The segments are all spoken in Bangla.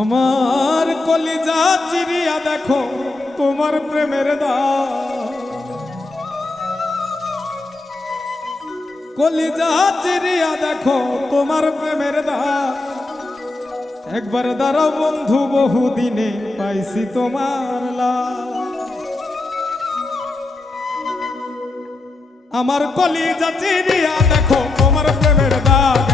আমার কলিজা চিরিয়া দেখো, তোমার প্রেমের দা কলিজা চিরিয়া দেখো, তোমার প্রেমের দা একবার দাঁড়াও বন্ধু বহু দিনে পাইছি তোমার লা আমার কলিজা চিরিয়া দেখো, তোমার প্রেমের দাগ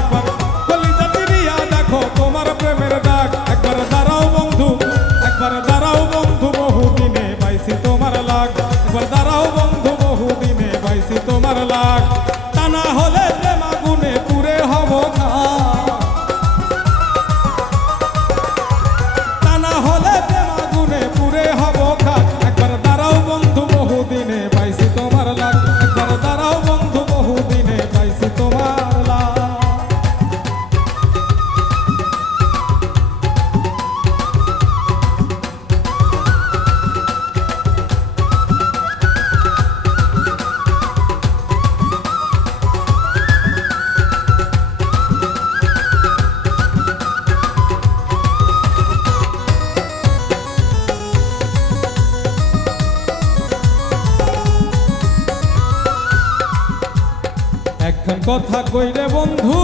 কথা কইরে বন্ধু,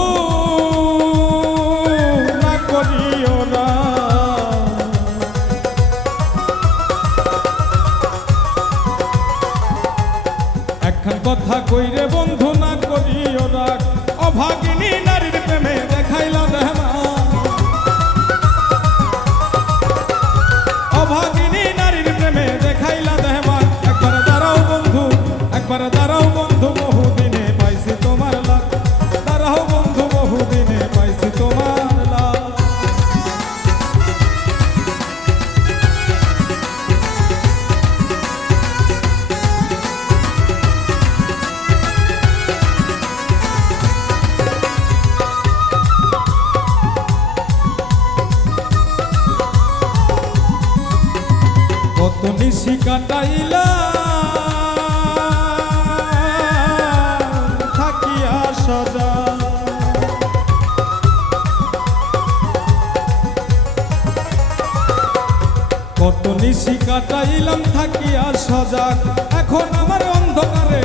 না করিও না। একখান কথা কইরে বন্ধু, না করিও না। অভাগিনী নারীর কত নিশি কাটাইলা। থাকিয়া সদা কত নিশি কাটাইলাম থাকিয়া সজাগ এখন আমার অন্ধকারে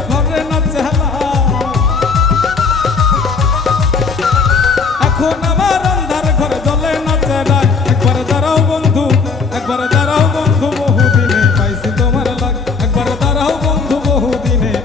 দিনে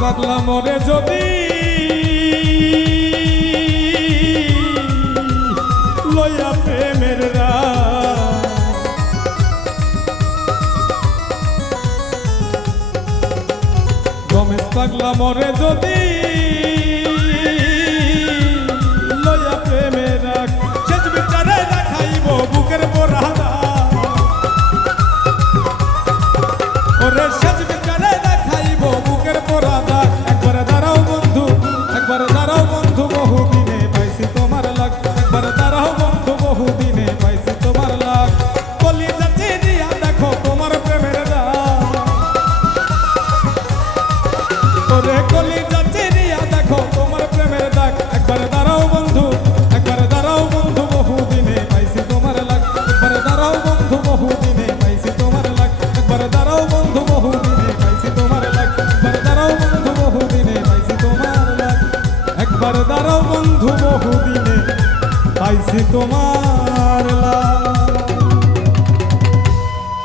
পাগলা মরে যদি লয়া প্রেমের রাত। রমেশ পাগলা মরে যদি ওরে কলি যাচ্ছে দিয়া দেখো, তোমার প্রেমের দাগ। একবার দাঁড়াও বন্ধু, একবার দাঁড়াও বন্ধু বহু দিনে পাইছি তোমার লাগ। একবার দাঁড়াও বন্ধু বহু দিনে পাইছি তোমার লাগ। একবার দাঁড়াও বন্ধু বহু দিনে পাইছি তোমার লাগ। একবার দাঁড়াও বন্ধু বহু